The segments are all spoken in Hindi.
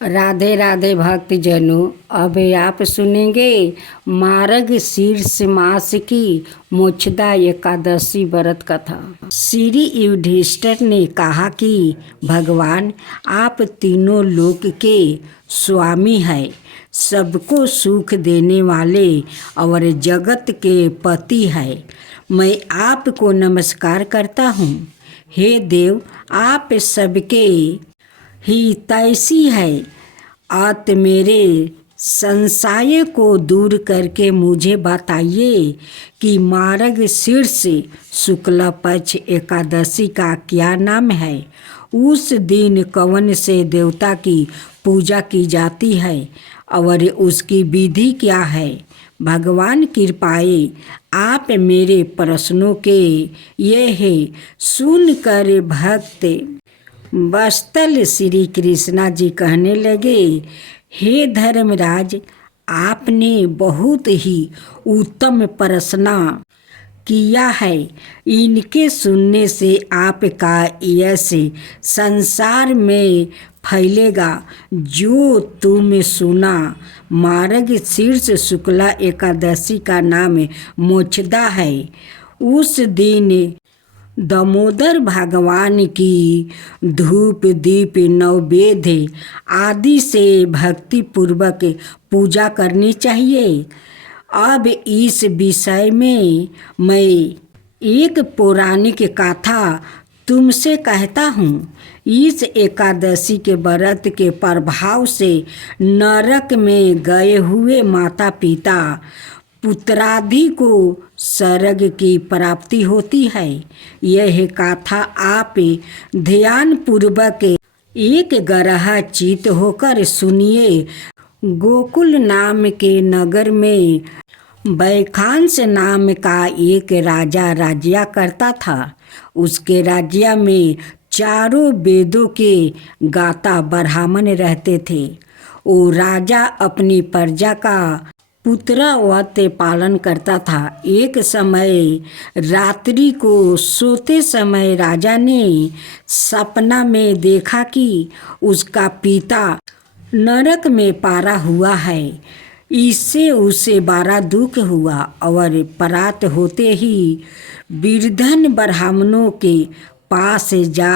राधे राधे भक्तजनों। अब आप सुनेंगे मार्गशीर्ष मास की मोक्षदा एकादशी व्रत कथा। श्री युधिष्ठिर ने कहा कि भगवान, आप तीनों लोक के स्वामी हैं, सबको सुख देने वाले और जगत के पति हैं। मैं आपको नमस्कार करता हूँ। हे देव, आप सबके ही तैसी है। आप मेरे संशय को दूर करके मुझे बताइए कि मार्गशीर्ष शुक्ल पक्ष एकादशी का क्या नाम है। उस दिन कौन से देवता की पूजा की जाती है और उसकी विधि क्या है। भगवान कृपाए आप मेरे प्रश्नों के ये सुनकर भक्त वत्सल श्री कृष्णा जी कहने लगे, हे धर्मराज, आपने बहुत ही उत्तम प्रश्न किया है। इनके सुनने से आपका यश संसार में फैलेगा। जो तुम सुना, मार्गशीर्ष शुक्ला एकादशी का नाम मोक्षदा है। उस दिन दामोदर भगवान की धूप दीप नैवेद्य आदि से भक्ति पूर्वक पूजा करनी चाहिए। अब इस विषय में मैं एक पौराणिक कथा तुमसे कहता हूँ। इस एकादशी के व्रत के प्रभाव से नरक में गए हुए माता पिता पुत्रादि को स्वर्ग की प्राप्ति होती है। यह कथा आप ध्यान पूर्वक एक ग्रह चित होकर सुनिए। गोकुल नाम के नगर में वैखांस नाम का एक राजा राज्य करता था। उसके राज्य में चारों वेदों के गाता ब्राह्मण रहते थे। वो राजा अपनी प्रजा का पुत्रवत पालन करता था। एक समय रात्रि को सोते समय राजा ने सपना में देखा कि उसका पिता नरक में पारा हुआ है। इससे उसे बड़ा दुख हुआ और प्रात होते ही वृद्धन ब्राह्मणों के पास जा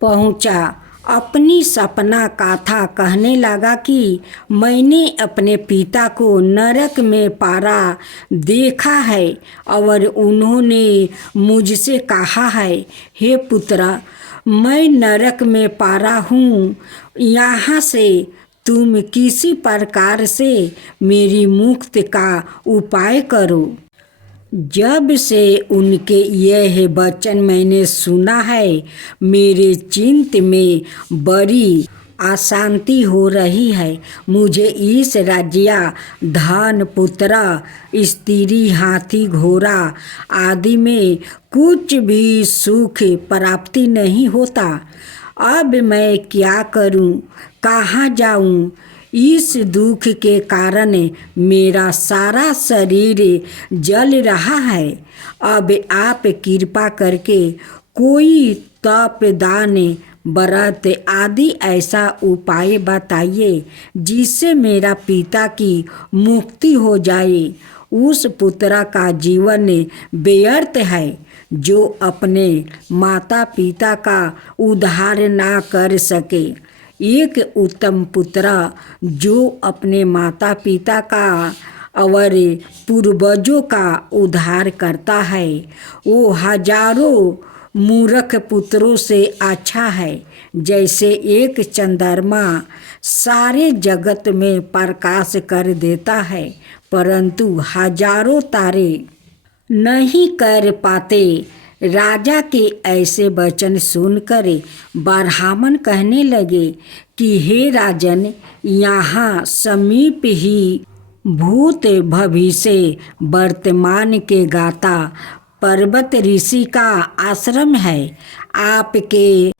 पहुंचा। अपनी सपना कथा कहने लगा कि मैंने अपने पिता को नरक में पारा देखा है और उन्होंने मुझसे कहा है, हे पुत्र, मैं नरक में पारा हूँ। यहाँ से तुम किसी प्रकार से मेरी मुक्ति का उपाय करो। जब से उनके यह वचन मैंने सुना है, मेरे चित्त में बड़ी अशांति हो रही है। मुझे इस राज्य, धन, पुत्र, स्त्री, हाथी, घोड़ा आदि में कुछ भी सुख प्राप्ति नहीं होता। अब मैं क्या करूं, कहाँ जाऊं। इस दुख के कारण मेरा सारा शरीर जल रहा है। अब आप कृपा करके कोई तप, दान, व्रत आदि ऐसा उपाय बताइए जिससे मेरा पिता की मुक्ति हो जाए। उस पुत्र का जीवन व्यर्थ है जो अपने माता पिता का उद्धार ना कर सके। एक उत्तम पुत्र जो अपने माता पिता का और पूर्वजों का उद्धार करता है, वो हजारों मूर्ख पुत्रों से अच्छा है। जैसे एक चंद्रमा सारे जगत में प्रकाश कर देता है, परंतु हजारों तारे नहीं कर पाते। राजा के ऐसे वचन सुनकर ब्राह्मण कहने लगे कि हे राजन, यहाँ समीप ही भूत, भविष्य, वर्तमान के गाता पर्वत ऋषि का आश्रम है। आपके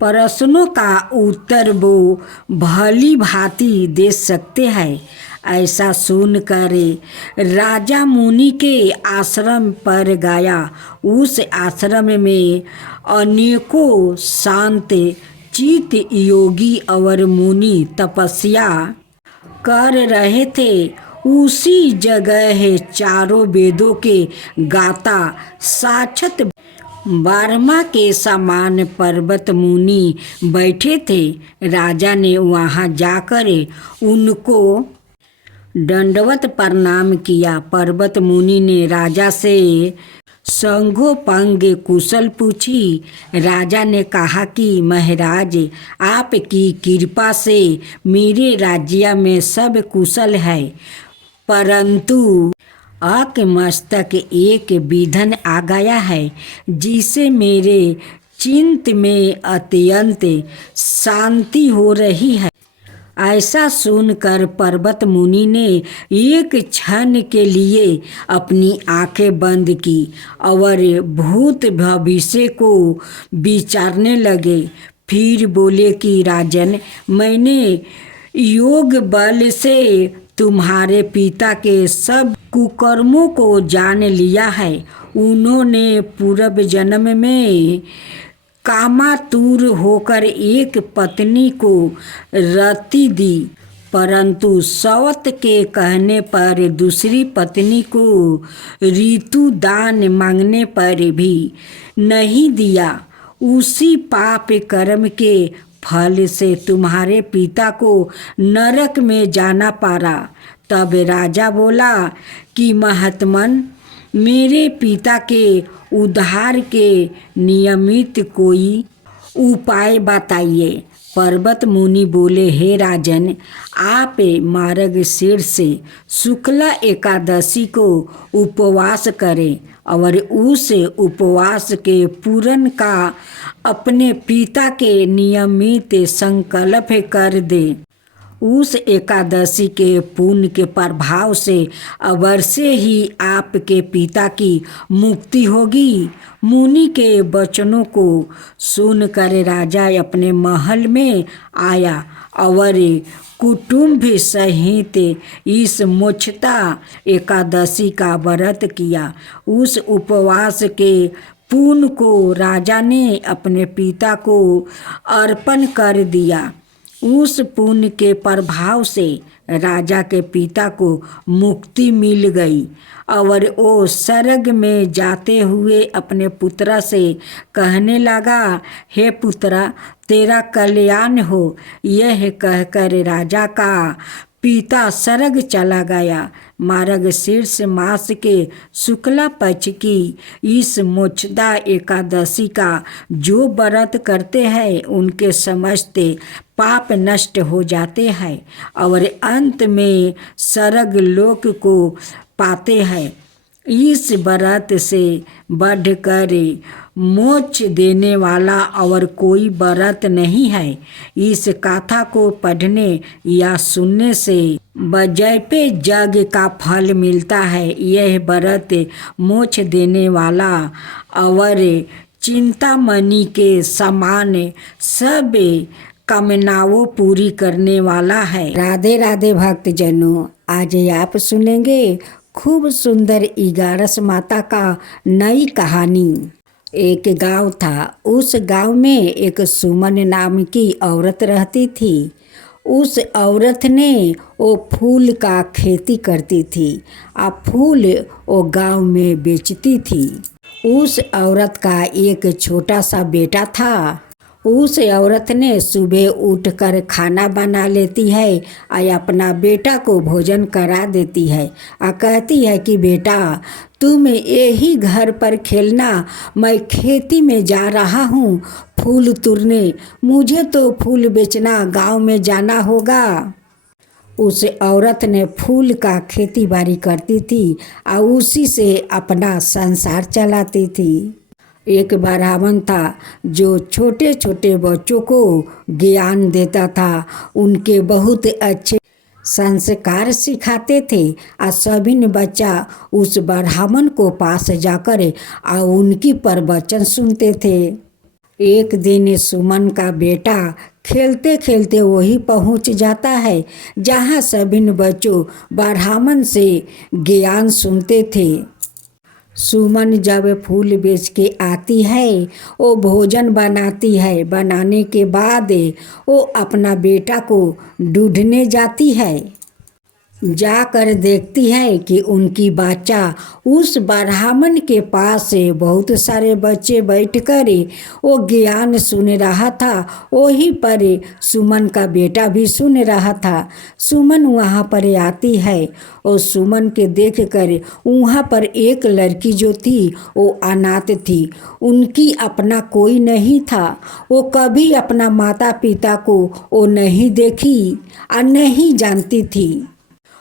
प्रश्नों का उत्तर वो भली भांति दे सकते हैं। ऐसा सुनकर राजा मुनि के आश्रम पर गया। उस आश्रम में अनेकों शांत चित योगी और मुनि तपस्या कर रहे थे। उसी जगह है चारों वेदों के गाता साक्षात बारहमा के समान पर्वत मुनि बैठे थे। राजा ने वहाँ जाकर उनको दंडवत प्रणाम किया। पर्वत मुनि ने राजा से संगोपंग कुशल पूछी। राजा ने कहा कि महाराज, आपकी कृपा से मेरे राज्य में सब कुशल है, परंतु आकमस्तक एक विघ्न आ गया है, जिसे मेरे चित्त में अत्यंत शांति हो रही है। ऐसा सुनकर पर्वत मुनि ने एक क्षण के लिए अपनी आंखें बंद की और भूत भविष्य को विचारने लगे। फिर बोले कि राजन, मैंने योग बल से तुम्हारे पिता के सब कुकर्मों को जान लिया है। उन्होंने पूर्व जन्म में कामातुर होकर एक पत्नी को रति दी, परंतु सवत के कहने पर दूसरी पत्नी को ऋतु दान मांगने पर भी नहीं दिया। उसी पाप कर्म के फल से तुम्हारे पिता को नरक में जाना पड़ा। तब राजा बोला कि महात्मन, मेरे पिता के उद्धार के नियमित कोई उपाय बताइए। पर्वत मुनि बोले, हे राजन, आप मार्गशीर्ष शुक्ला एकादशी को उपवास करें और उस उपवास के पूर्ण का अपने पिता के नियमित संकल्प कर दे। उस एकादशी के पुण्य के प्रभाव से अवश्य ही आपके पिता की मुक्ति होगी। मुनि के वचनों को सुनकर राजा अपने महल में आया और कुटुंब सहित इस मोक्षदा एकादशी का व्रत किया। उस उपवास के पुण्य को राजा ने अपने पिता को अर्पण कर दिया। उस पुण्य के प्रभाव से राजा के पिता को मुक्ति मिल गई और वो स्वर्ग में जाते हुए अपने पुत्र से कहने लगा, हे पुत्रा, तेरा कल्याण हो। यह कहकर राजा का पिता स्वर्ग चला गया। मार्गशीर्ष मास के शुक्ला पक्ष की इस मोक्षदा एकादशी का जो व्रत करते हैं, उनके समस्त पाप नष्ट हो जाते हैं और अंत में स्वर्ग लोक को पाते हैं। इस व्रत से बढ़कर मोक्ष देने वाला और कोई व्रत नहीं है। इस कथा को पढ़ने या सुनने से बजैपे जग का फल मिलता है। यह व्रत मोक्ष देने वाला और चिंतामणि के समान सब कामनाओं पूरी करने वाला है। राधे राधे भक्तजनों, आज आप सुनेंगे खूब सुंदर 11 माता का नई कहानी। एक गांव था। उस गांव में एक सुमन नाम की औरत रहती थी। उस औरत ने वो फूल का खेती करती थी और फूल वो गांव में बेचती थी। उस औरत का एक छोटा सा बेटा था। उस औरत ने सुबह उठकर खाना बना लेती है और अपना बेटा को भोजन करा देती है और कहती है कि बेटा, तुम यही घर पर खेलना, मैं खेती में जा रहा हूँ फूल तोड़ने। मुझे तो फूल बेचना गांव में जाना होगा। उस औरत ने फूल का खेती बाड़ी करती थी और उसी से अपना संसार चलाती थी। एक ब्राह्मण था जो छोटे छोटे बच्चों को ज्ञान देता था। उनके बहुत अच्छे संस्कार सिखाते थे और सभी बच्चा उस ब्राह्मण को पास जाकर और उनकी प्रवचन सुनते थे। एक दिन सुमन का बेटा खेलते खेलते वही पहुंच जाता है जहां सभी बच्चों ब्राह्मण से ज्ञान सुनते थे। सुमन जब फूल बेच के आती है वो भोजन बनाती है। बनाने के बाद वो अपना बेटा को ढूंढने जाती है। जाकर देखती है कि उनकी बच्चा उस ब्राह्मण के पास से बहुत सारे बच्चे बैठकर वो ज्ञान सुन रहा था। वहीं पर सुमन का बेटा भी सुन रहा था। सुमन वहाँ पर आती है और सुमन के देखकर वहाँ पर एक लड़की जो थी वो अनाथ थी। उनकी अपना कोई नहीं था। वो कभी अपना माता पिता को वो नहीं देखी और नहीं जानती थी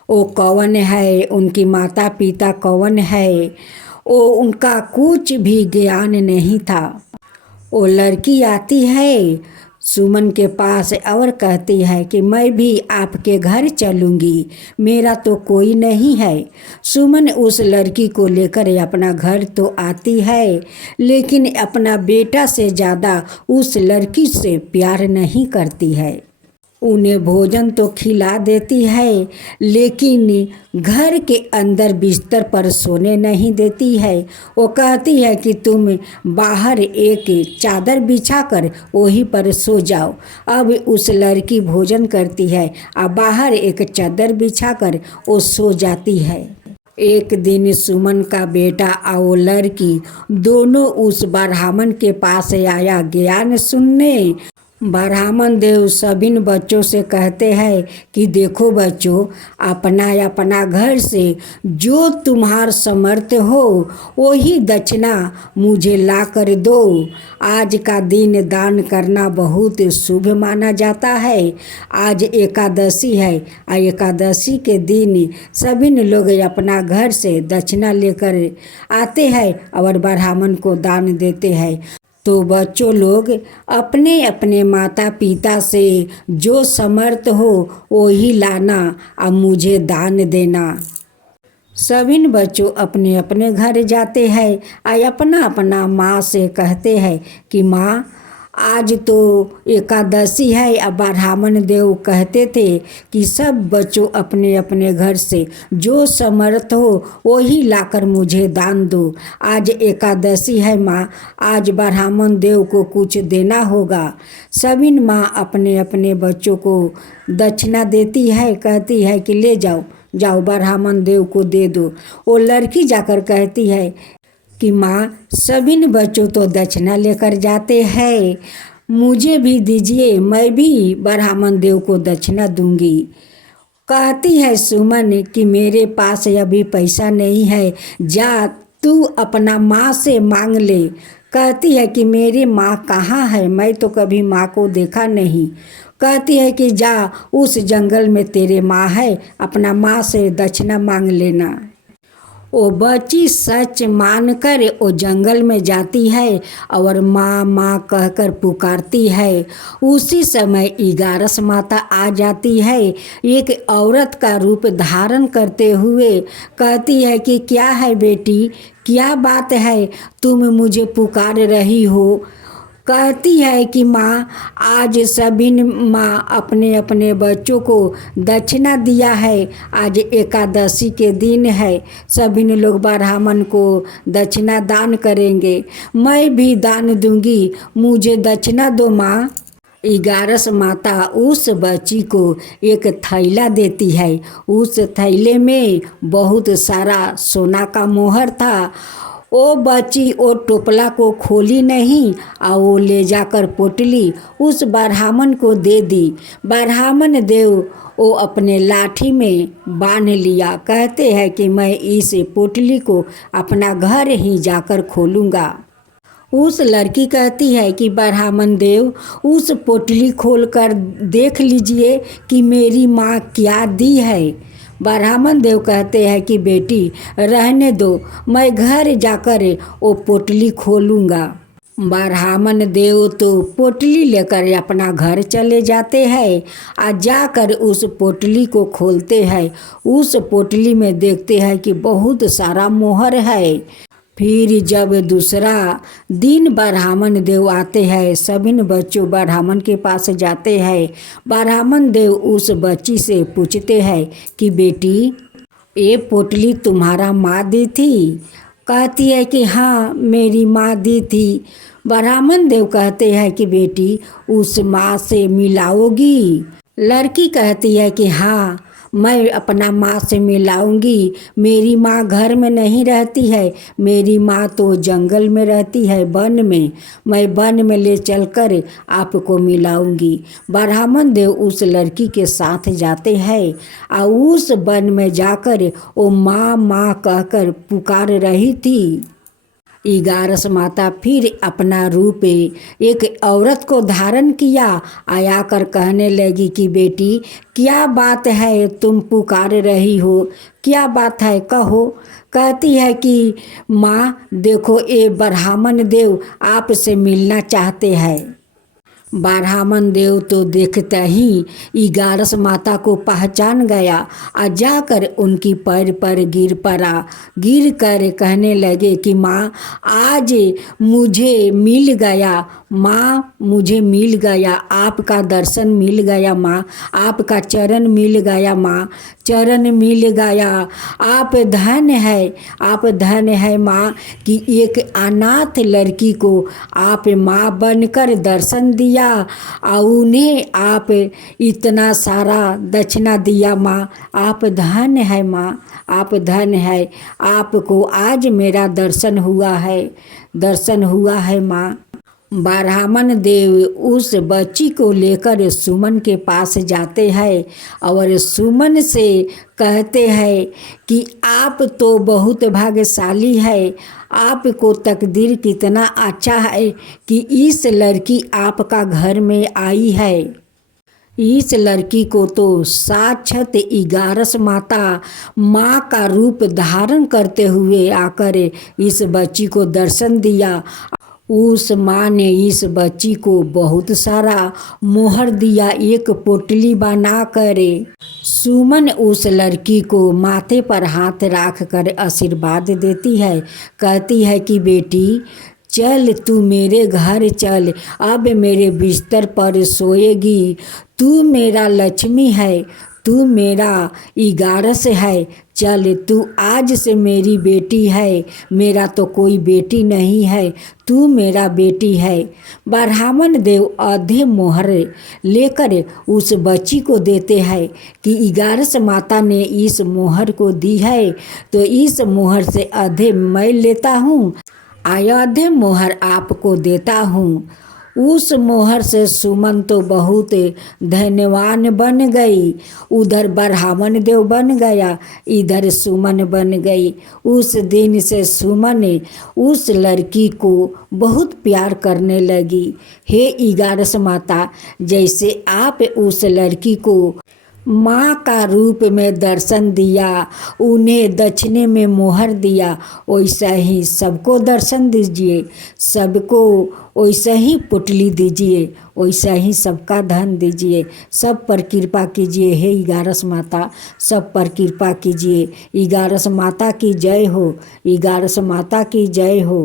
वो कौन है, उनकी माता पिता कौन है, वो उनका कुछ भी ज्ञान नहीं था। वो लड़की आती है सुमन के पास और कहती है कि मैं भी आपके घर चलूँगी, मेरा तो कोई नहीं है। सुमन उस लड़की को लेकर अपना घर तो आती है, लेकिन अपना बेटा से ज़्यादा उस लड़की से प्यार नहीं करती है। उन्हें भोजन तो खिला देती है, लेकिन घर के अंदर बिस्तर पर सोने नहीं देती है। वो कहती है कि तुम बाहर एक चादर बिछाकर वहीं पर सो जाओ। अब उस लड़की भोजन करती है और बाहर एक चादर बिछाकर वो सो जाती है। एक दिन सुमन का बेटा और लड़की दोनों उस ब्राह्मण के पास आया ज्ञान सुनने। ब्राह्मण देव सभी बच्चों से कहते हैं कि देखो बच्चों, अपना अपना घर से जो तुम्हार समर्थ हो वही दक्षिणा मुझे ला कर दो। आज का दिन दान करना बहुत शुभ माना जाता है। आज एकादशी है और एकादशी के दिन सभी लोग अपना घर से दक्षिणा लेकर आते हैं और ब्राह्मण को दान देते हैं। तो बच्चों लोग अपने अपने माता पिता से जो समर्थ हो वही लाना और मुझे दान देना। सभी बच्चों अपने अपने घर जाते हैं और अपना अपना माँ से कहते हैं कि माँ आज तो एकादशी है। अब ब्राह्मण देव कहते थे कि सब बच्चों अपने अपने घर से जो समर्थ हो वही लाकर मुझे दान दो। आज एकादशी है माँ, आज ब्राह्मण देव को कुछ देना होगा। सभी माँ अपने अपने बच्चों को दक्षिणा देती है, कहती है कि ले जाओ जाओ ब्राह्मण देव को दे दो। वो लड़की जाकर कहती है कि माँ सभी बच्चों तो दक्षिणा लेकर जाते हैं, मुझे भी दीजिए, मैं भी ब्राह्मण देव को दक्षिणा दूंगी। कहती है सुमन कि मेरे पास अभी पैसा नहीं है, जा तू अपना माँ से मांग ले। कहती है कि मेरी माँ कहाँ है, मैं तो कभी माँ को देखा नहीं। कहती है कि जा उस जंगल में तेरे माँ है, अपना माँ से दक्षिणा मांग लेना। वो बच्ची सच मानकर वो जंगल में जाती है और माँ माँ कहकर पुकारती है। उसी समय 11 माता आ जाती है, एक औरत का रूप धारण करते हुए। कहती है कि क्या है बेटी, क्या बात है, तुम मुझे पुकार रही हो। कहती है कि माँ आज सभी माँ अपने अपने बच्चों को दक्षिणा दिया है, आज एकादशी के दिन है, सभी लोग ब्राह्मण को दक्षिणा दान करेंगे, मैं भी दान दूंगी, मुझे दक्षिणा दो माँ। 11 माता उस बच्ची को एक थैला देती है। उस थैले में बहुत सारा सोना का मोहर था। वो बच्ची वो टोपला को खोली नहीं और वो ले जाकर पोटली उस ब्राह्मण को दे दी। ब्राह्मण देव वो अपने लाठी में बांध लिया। कहते हैं कि मैं इस पोटली को अपना घर ही जाकर खोलूँगा। उस लड़की कहती है कि ब्राह्मण देव उस पोटली खोलकर देख लीजिए कि मेरी माँ क्या दी है। ब्राह्मण देव कहते हैं कि बेटी रहने दो, मैं घर जाकर वो पोटली खोलूँगा। ब्राह्मण देव तो पोटली लेकर अपना घर चले जाते हैं और जाकर उस पोटली को खोलते हैं। उस पोटली में देखते हैं कि बहुत सारा मोहर है। फिर जब दूसरा दिन ब्राह्मण देव आते हैं, सभी बच्चों ब्राह्मण के पास जाते हैं। ब्राह्मण देव उस बच्ची से पूछते हैं कि बेटी ये पोटली तुम्हारा माँ दी थी। कहती है कि हाँ मेरी माँ दी थी। ब्राह्मण देव कहते हैं कि बेटी उस माँ से मिलाओगी। लड़की कहती है कि हाँ मैं अपना माँ से मिलाऊंगी। मेरी माँ घर में नहीं रहती है, मेरी माँ तो जंगल में रहती है, वन में। मैं वन में ले चलकर आपको मिलाऊंगी। ब्राह्मण देव उस लड़की के साथ जाते हैं और उस वन में जाकर वो माँ माँ कहकर पुकार रही थी। 11 माता फिर अपना रूप एक औरत को धारण किया, आया कर कहने लगी कि बेटी क्या बात है, तुम पुकार रही हो, क्या बात है कहो। कहती है कि माँ देखो ये ब्राह्मण देव आपसे मिलना चाहते हैं। ब्राह्मण देव तो देखते ही 11 माता को पहचान गया और जाकर उनकी पैर पर गिर पड़ा। गिर कर कहने लगे कि माँ आज मुझे मिल गया, माँ मुझे मिल गया, आपका दर्शन मिल गया माँ, आपका चरण मिल गया माँ, चरण मिल गया। आप धन है, आप धन है माँ कि एक अनाथ लड़की को आप माँ बनकर दर्शन दिया और उन्हें आप इतना सारा दक्षिणा दिया माँ। आप धन है माँ, आप धन है, आपको आज मेरा दर्शन हुआ है, दर्शन हुआ है माँ। ब्राह्मण देव उस बच्ची को लेकर सुमन के पास जाते हैं और सुमन से कहते हैं कि आप तो बहुत भाग्यशाली है, आपको तकदीर कितना अच्छा है कि इस लड़की आपका घर में आई है। इस लड़की को तो साक्षात 11 माता माँ का रूप धारण करते हुए आकर इस बच्ची को दर्शन दिया। उस माँ ने इस बच्ची को बहुत सारा मोहर दिया, एक पोटली बना कर। सुमन उस लड़की को माथे पर हाथ रख कर आशीर्वाद देती है, कहती है कि बेटी चल तू मेरे घर चल, अब मेरे बिस्तर पर सोएगी। तू मेरा लक्ष्मी है, तू मेरा 11 है, चल तू आज से मेरी बेटी है, मेरा तो कोई बेटी नहीं है, तू मेरा बेटी है। ब्राह्मण देव आधे मोहर लेकर उस बच्ची को देते हैं कि 11 माता ने इस मोहर को दी है तो इस मोहर से आधे मैं लेता हूँ, आधे मोहर आपको देता हूँ। उस मोहर से सुमन तो बहुत धन्यवान बन गई। उधर ब्राह्मण देव बन गया, इधर सुमन बन गई। उस दिन से सुमन उस लड़की को बहुत प्यार करने लगी। हे 11 माता, जैसे आप उस लड़की को माँ का रूप में दर्शन दिया, उन्हें दक्षिणे में मोहर दिया, वैसा ही सबको दर्शन दीजिए, सबको वैसा ही पुटली दीजिए, वैसा ही सबका धन दीजिए, सब पर कृपा कीजिए। हे 11 माता सब पर कृपा कीजिए। 11 माता की जय हो, 11 माता की जय हो।